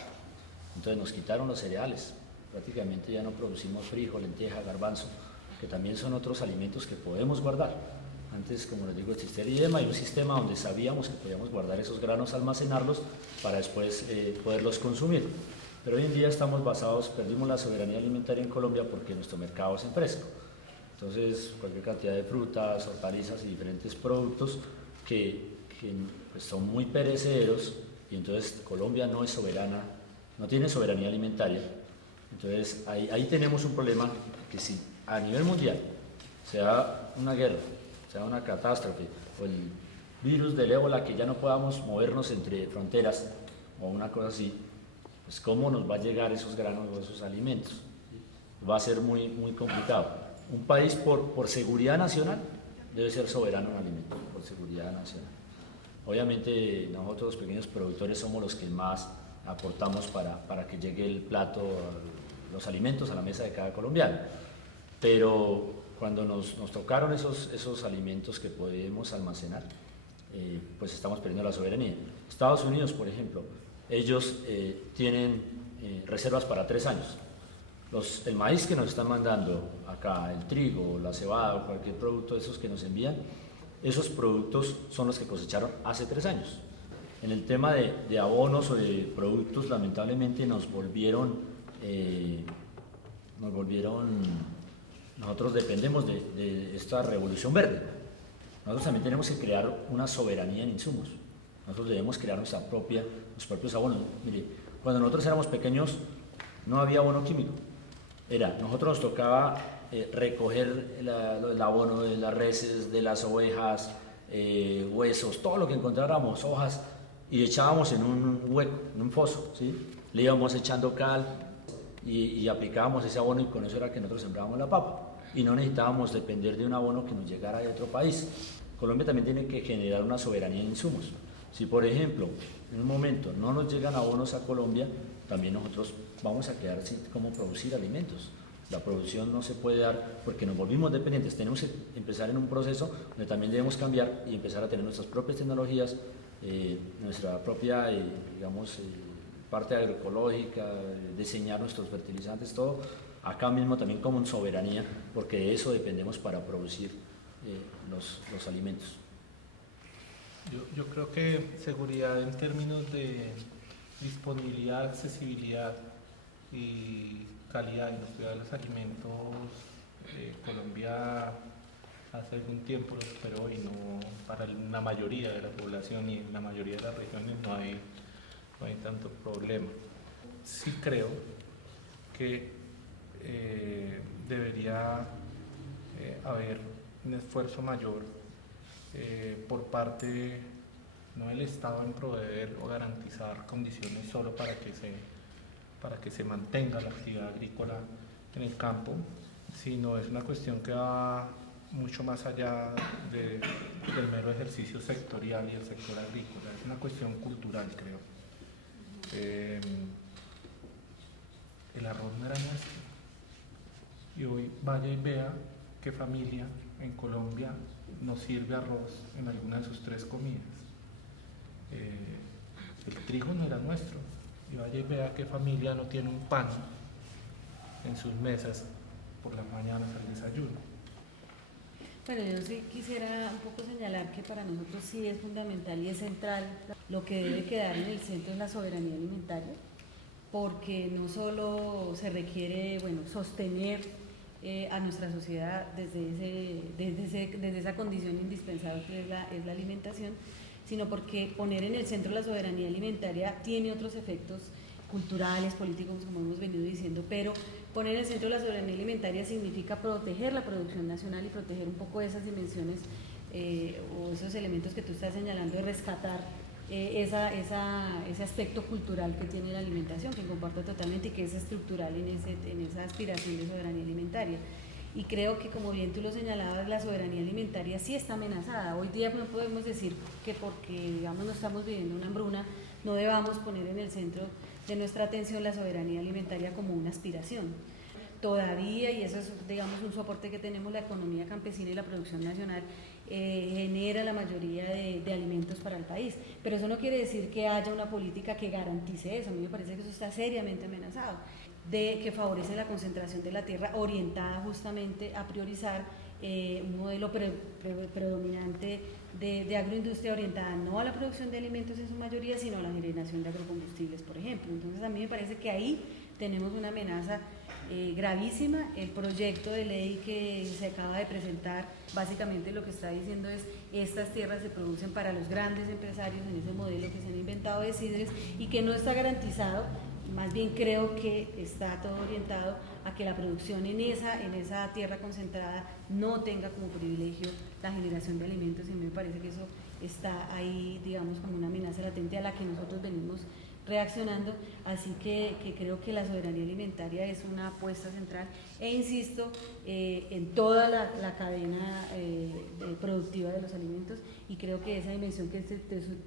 Entonces nos quitaron los cereales, prácticamente ya no producimos frijol, lenteja, garbanzo, que también son otros alimentos que podemos guardar. Antes, como les digo, existía el IDEMA y un sistema donde sabíamos que podíamos guardar esos granos, almacenarlos para después poderlos consumir. Pero hoy en día estamos basados, perdimos la soberanía alimentaria en Colombia porque nuestro mercado es en fresco. Entonces, cualquier cantidad de frutas, hortalizas y diferentes productos que pues, son muy perecederos, y entonces Colombia no es soberana, no tiene soberanía alimentaria. Entonces, ahí tenemos un problema que si a nivel mundial, sea una guerra, sea una catástrofe, o el virus del ébola, que ya no podamos movernos entre fronteras, o una cosa así, pues cómo nos va a llegar esos granos o esos alimentos. Va a ser muy, muy complicado. Un país por seguridad nacional debe ser soberano en alimentos, por seguridad nacional. Obviamente nosotros los pequeños productores somos los que más aportamos para que llegue el plato, los alimentos a la mesa de cada colombiano. Pero cuando nos tocaron esos alimentos que podemos almacenar, pues estamos perdiendo la soberanía. Estados Unidos, por ejemplo, ellos tienen reservas para 3 años. El maíz que nos están mandando acá, el trigo, la cebada o cualquier producto de esos que nos envían, esos productos son los que cosecharon hace 3 años. En el tema de abonos o de productos, lamentablemente nosotros dependemos de esta revolución verde. Nosotros también tenemos que crear una soberanía en insumos. Nosotros debemos crear los propios abonos. Mire, cuando nosotros éramos pequeños no había abono químico. Nosotros nos tocaba recoger el abono de las reses, de las ovejas, huesos, todo lo que encontráramos, hojas, y echábamos en un hueco, en un foso, ¿sí? Le íbamos echando cal y aplicábamos ese abono, y con eso era que nosotros sembrábamos la papa. Y no necesitábamos depender de un abono que nos llegara de otro país. Colombia también tiene que generar una soberanía en insumos. Si, por ejemplo, en un momento no nos llegan abonos a Colombia, también nosotros vamos a quedar sin cómo producir alimentos. La producción no se puede dar porque nos volvimos dependientes. Tenemos que empezar en un proceso donde también debemos cambiar y empezar a tener nuestras propias tecnologías, nuestra propia, parte agroecológica, diseñar nuestros fertilizantes, todo acá mismo también como en soberanía, porque de eso dependemos para producir los alimentos. Yo creo que seguridad en términos de disponibilidad, accesibilidad y calidad industrial de los alimentos, Colombia hace algún tiempo lo superó, y no, para la mayoría de la población y en la mayoría de las regiones no hay tanto problema. Sí creo que debería haber un esfuerzo mayor por parte no del Estado en proveer o garantizar condiciones solo para que se mantenga la actividad agrícola en el campo, sino es una cuestión que va mucho más allá del mero ejercicio sectorial y el sector agrícola. Es una cuestión cultural, creo. El arroz no era nuestro, y hoy vaya y vea qué familia en Colombia no sirve arroz en alguna de sus 3 comidas. El trigo no era nuestro, y vaya y vea qué familia no tiene un pan en sus mesas por las mañanas al desayuno. Bueno, yo sí quisiera un poco señalar que para nosotros sí es fundamental y es central, lo que debe quedar en el centro es la soberanía alimentaria. porque no solo se requiere, bueno, sostener a nuestra sociedad desde esa condición indispensable que es la alimentación, sino porque poner en el centro la soberanía alimentaria tiene otros efectos culturales, políticos, como hemos venido diciendo, pero poner en el centro la soberanía alimentaria significa proteger la producción nacional y proteger un poco esas dimensiones o esos elementos que tú estás señalando de rescatar ese aspecto cultural que tiene la alimentación, que comparto totalmente y que es estructural en esa aspiración de soberanía alimentaria. Y creo que, como bien tú lo señalabas, la soberanía alimentaria sí está amenazada. Hoy día no podemos decir que porque, digamos, no estamos viviendo una hambruna, no debamos poner en el centro de nuestra atención la soberanía alimentaria como una aspiración. Todavía, y eso es, digamos, un soporte que tenemos, la economía campesina y la producción nacional genera la mayoría de alimentos para el país, pero eso no quiere decir que haya una política que garantice eso. A mí me parece que eso está seriamente amenazado, que favorece la concentración de la tierra orientada justamente a priorizar un modelo predominante de agroindustria orientada no a la producción de alimentos en su mayoría, sino a la generación de agrocombustibles, por ejemplo. Entonces a mí me parece que ahí tenemos una amenaza gravísima. El proyecto de ley que se acaba de presentar básicamente lo que está diciendo es: estas tierras se producen para los grandes empresarios en ese modelo que se han inventado de CIDRES y que no está garantizado. Más bien creo que está todo orientado a que la producción en esa tierra concentrada no tenga como privilegio la generación de alimentos, y me parece que eso está ahí, digamos, como una amenaza latente a la que nosotros venimos reaccionando. Así que creo que la soberanía alimentaria es una apuesta central e insisto en toda la cadena productiva de los alimentos, y creo que esa dimensión que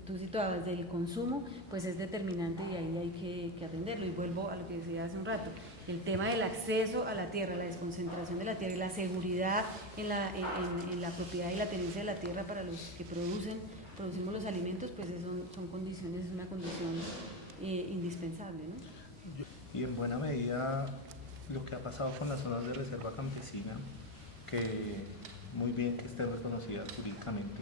tú situabas del consumo pues es determinante y ahí hay que atenderlo. Y vuelvo a lo que decía hace un rato, el tema del acceso a la tierra, la desconcentración de la tierra y la seguridad en la propiedad y la tenencia de la tierra para los que producimos los alimentos, pues son condiciones, es una condición indispensable, ¿no? Y en buena medida lo que ha pasado con las zonas de reserva campesina, que muy bien que estén reconocidas jurídicamente,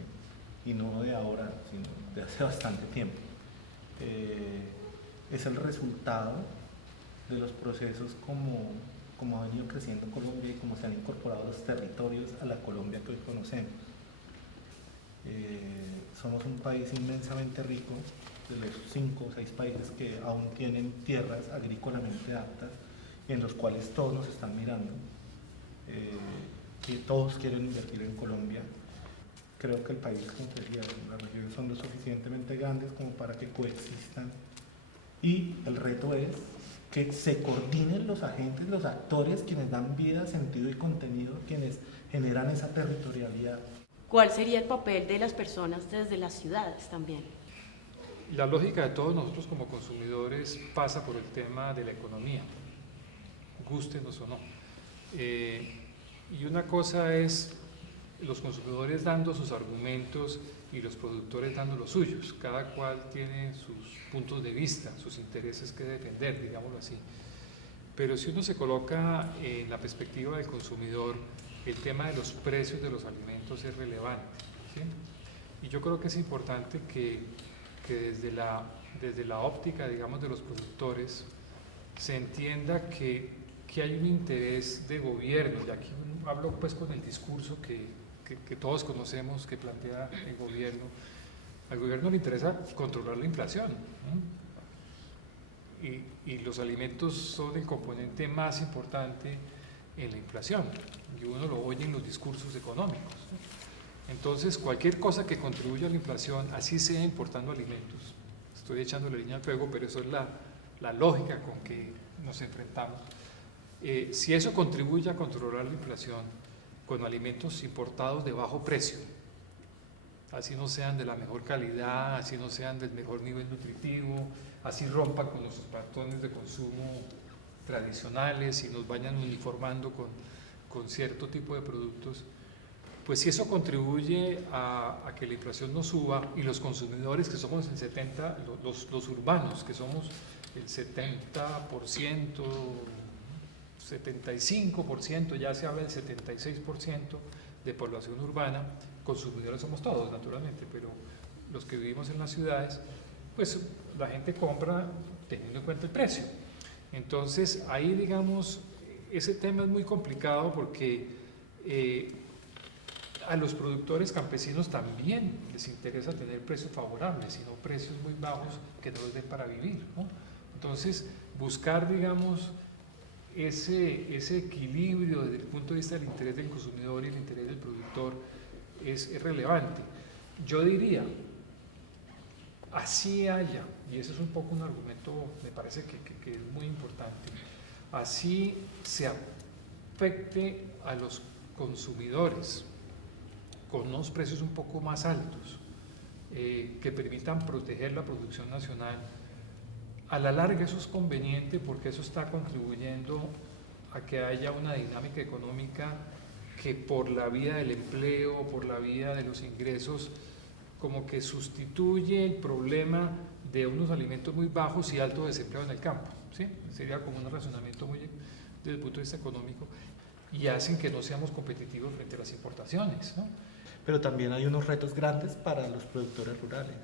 y no de ahora, sino de hace bastante tiempo, es el resultado de los procesos como ha venido creciendo Colombia y cómo se han incorporado los territorios a la Colombia que hoy conocemos. Somos un país inmensamente rico, de los 5 o 6 países que aún tienen tierras agrícolamente aptas y en los cuales todos nos están mirando, que todos quieren invertir en Colombia. Creo que el país, como te decía, las regiones son lo suficientemente grandes como para que coexistan, y el reto es que se coordinen los agentes, los actores, quienes dan vida, sentido y contenido, quienes generan esa territorialidad. ¿Cuál sería el papel de las personas desde las ciudades también? La lógica de todos nosotros como consumidores pasa por el tema de la economía, gústenos o no. Y una cosa es los consumidores dando sus argumentos y los productores dando los suyos. Cada cual tiene sus puntos de vista, sus intereses que defender, digámoslo así. Pero si uno se coloca en la perspectiva del consumidor, el tema de los precios de los alimentos es relevante, ¿sí? Y yo creo que es importante que desde la óptica, digamos, de los productores, se entienda que hay un interés de gobierno, y aquí hablo pues con el discurso que todos conocemos, que plantea el gobierno. Al gobierno le interesa controlar la inflación, ¿no? Y los alimentos son el componente más importante en la inflación, y uno lo oye en los discursos económicos, ¿no? Entonces, cualquier cosa que contribuya a la inflación, así sea importando alimentos, estoy echándole leña al fuego, pero eso es la lógica con que nos enfrentamos. Si eso contribuye a controlar la inflación con alimentos importados de bajo precio, así no sean de la mejor calidad, así no sean del mejor nivel nutritivo, así rompan con nuestros patrones de consumo tradicionales y nos vayan uniformando con cierto tipo de productos, pues si eso contribuye a que la inflación no suba, y los consumidores, que somos el 70%, los urbanos, que somos el 70%, 75%, ya se habla del 76% de población urbana, consumidores somos todos naturalmente, pero los que vivimos en las ciudades, pues la gente compra teniendo en cuenta el precio. Entonces ahí, digamos, ese tema es muy complicado porque a los productores campesinos también les interesa tener precios favorables y no precios muy bajos que no les den para vivir, ¿no? Entonces, buscar, digamos, ese equilibrio desde el punto de vista del interés del consumidor y el interés del productor es relevante. Yo diría, así haya, y ese es un poco un argumento, me parece que es muy importante, así se afecte a los consumidores con unos precios un poco más altos, que permitan proteger la producción nacional. A la larga eso es conveniente porque eso está contribuyendo a que haya una dinámica económica que por la vía del empleo, por la vía de los ingresos, como que sustituye el problema de unos alimentos muy bajos y alto desempleo en el campo, ¿sí? Sería como un razonamiento muy desde el punto de vista económico, y hacen que no seamos competitivos frente a las importaciones, ¿no? Pero también hay unos retos grandes para los productores rurales,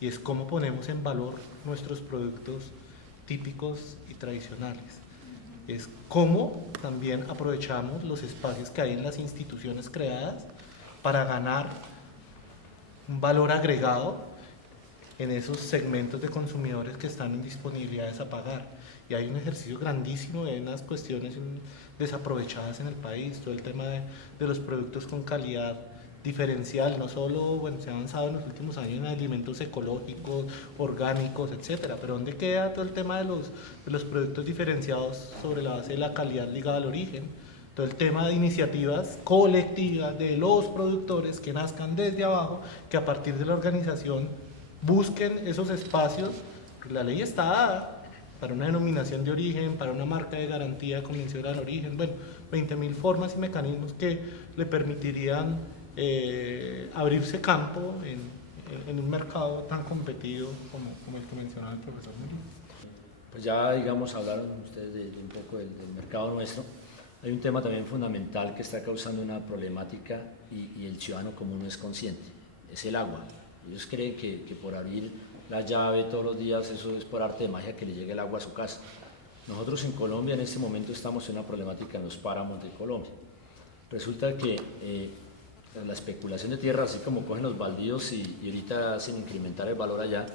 y es cómo ponemos en valor nuestros productos típicos y tradicionales. Es cómo también aprovechamos los espacios que hay en las instituciones creadas para ganar un valor agregado en esos segmentos de consumidores que están en disponibilidades a pagar. Y hay un ejercicio grandísimo, hay unas cuestiones desaprovechadas en el país, todo el tema de los productos con calidad diferencial, no solo, bueno, se ha avanzado en los últimos años en alimentos ecológicos, orgánicos, etcétera, pero ¿dónde queda todo el tema de los productos diferenciados sobre la base de la calidad ligada al origen? Todo el tema de iniciativas colectivas de los productores que nazcan desde abajo, que a partir de la organización busquen esos espacios. La ley está dada para una denominación de origen, para una marca de garantía con mención al origen, bueno, 20.000 formas y mecanismos que le permitirían abrirse campo en un mercado tan competido como el que mencionaba el profesor Murillo. Pues ya, digamos, hablaron ustedes de un poco del mercado nuestro. Hay un tema también fundamental que está causando una problemática y el ciudadano común no es consciente, es el agua. Ellos creen que por abrir la llave todos los días eso es por arte de magia que le llegue el agua a su casa. Nosotros en Colombia en este momento estamos en una problemática en los páramos de Colombia. Resulta que la especulación de tierra, así como cogen los baldíos y ahorita hacen incrementar el valor allá,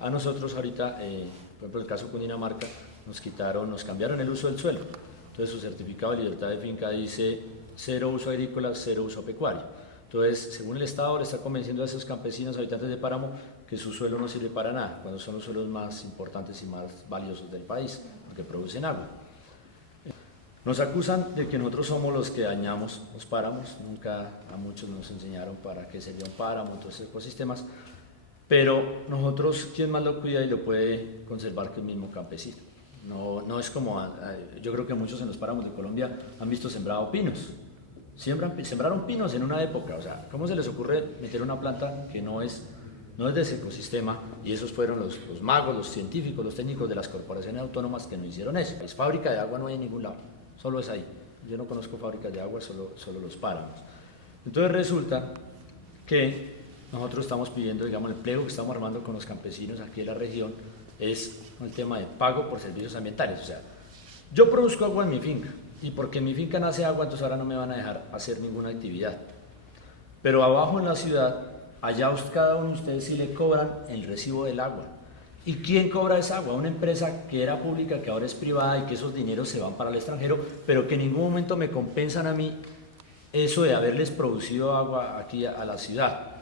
a nosotros ahorita, por ejemplo el caso Cundinamarca, nos cambiaron el uso del suelo. Entonces su certificado de libertad de finca dice 0 uso agrícola, 0 uso pecuario. Entonces, según el Estado, le está convenciendo a esos campesinos, habitantes de páramo, que su suelo no sirve para nada, cuando son los suelos más importantes y más valiosos del país, porque producen agua. Nos acusan de que nosotros somos los que dañamos los páramos, nunca a muchos nos enseñaron para qué sería un páramo, todos esos ecosistemas, pero nosotros, ¿quién más lo cuida y lo puede conservar que el mismo campesino? No es como, yo creo que muchos en los páramos de Colombia han visto sembrado pinos, sembraron pinos en una época, o sea, ¿cómo se les ocurre meter una planta que no es de ese ecosistema? Y esos fueron los magos, los científicos, los técnicos de las corporaciones autónomas que no hicieron eso. Es fábrica de agua no hay en ningún lado, solo es ahí. Yo no conozco fábricas de agua, solo los páramos. Entonces resulta que nosotros estamos pidiendo, digamos, el pliego que estamos armando con los campesinos aquí de la región es el tema de pago por servicios ambientales. O sea, yo produzco agua en mi finca y porque en mi finca nace agua, entonces ahora no me van a dejar hacer ninguna actividad. Pero abajo en la ciudad, allá cada uno de ustedes sí le cobran el recibo del agua. ¿Y quién cobra esa agua? Una empresa que era pública, que ahora es privada y que esos dineros se van para el extranjero, pero que en ningún momento me compensan a mí eso de haberles producido agua aquí a la ciudad.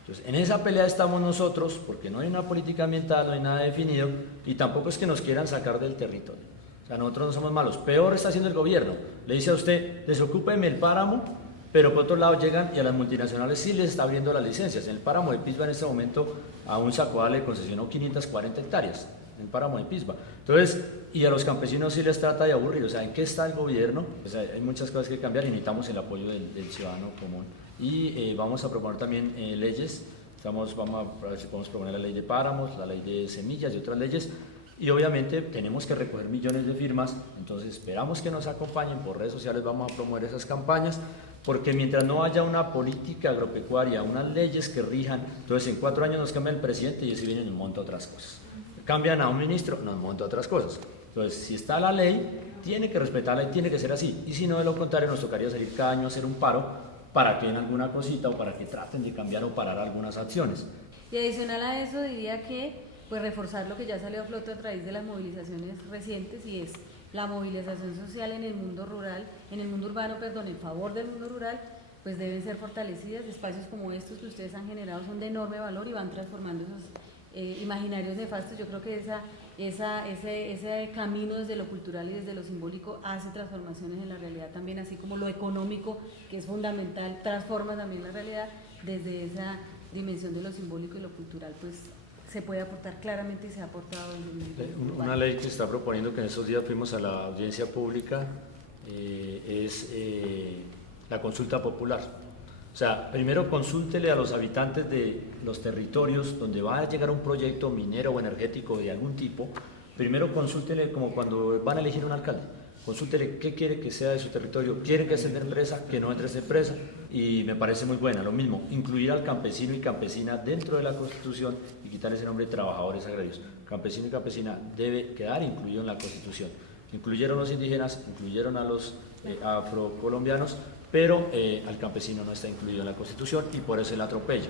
Entonces, en esa pelea estamos nosotros, porque no hay una política ambiental, no hay nada definido, y tampoco es que nos quieran sacar del territorio. O sea, nosotros no somos malos. Peor está haciendo el gobierno. Le dice a usted, desocúpeme el páramo, pero por otro lado llegan y a las multinacionales sí les está abriendo las licencias. En el páramo de Pisba en este momento a un Sacoa le concesionó 540 hectáreas, en el páramo de Pisba. Entonces, y a los campesinos sí les trata de aburrir. O sea, ¿en qué está el gobierno? Pues hay muchas cosas que cambiar y necesitamos el apoyo del ciudadano común. Y vamos a proponer también leyes. Vamos a ver si podemos proponer la ley de páramos, la ley de semillas y otras leyes. Y obviamente tenemos que recoger millones de firmas, entonces esperamos que nos acompañen por redes sociales, vamos a promover esas campañas, porque mientras no haya una política agropecuaria, unas leyes que rijan, entonces en 4 años nos cambia el presidente y así vienen un montón de otras cosas. Cambian a un ministro, nos monta otras cosas. Entonces, si está la ley, tiene que respetarla y tiene que ser así. Y si no, de lo contrario, nos tocaría salir cada año a hacer un paro para que den alguna cosita o para que traten de cambiar o parar algunas acciones. Y adicional a eso diría que pues reforzar lo que ya salió a flote a través de las movilizaciones recientes, y es la movilización social en el mundo rural, en el mundo urbano, perdón, en favor del mundo rural, pues deben ser fortalecidas. Espacios como estos que ustedes han generado son de enorme valor y van transformando esos imaginarios nefastos. Yo creo que ese camino desde lo cultural y desde lo simbólico hace transformaciones en la realidad también, así como lo económico, que es fundamental, transforma también la realidad. Desde esa dimensión de lo simbólico y lo cultural, pues se puede aportar claramente y se ha aportado Una ley que se está proponiendo, que en estos días fuimos a la audiencia pública, es la consulta popular. O sea, primero consúltele a los habitantes de los territorios donde va a llegar un proyecto minero o energético de algún tipo. Primero consúltele, como cuando van a elegir un alcalde, consúltele qué quiere que sea de su territorio. ¿Quieren que entre empresa? Que no entre esa empresa. Y me parece muy buena. Lo mismo, incluir al campesino y campesina dentro de la Constitución y quitar ese nombre de trabajadores agrarios. Campesino y campesina debe quedar incluido en la Constitución. Incluyeron a los indígenas, incluyeron a los afrocolombianos, pero al campesino no está incluido en la Constitución y por eso el atropello.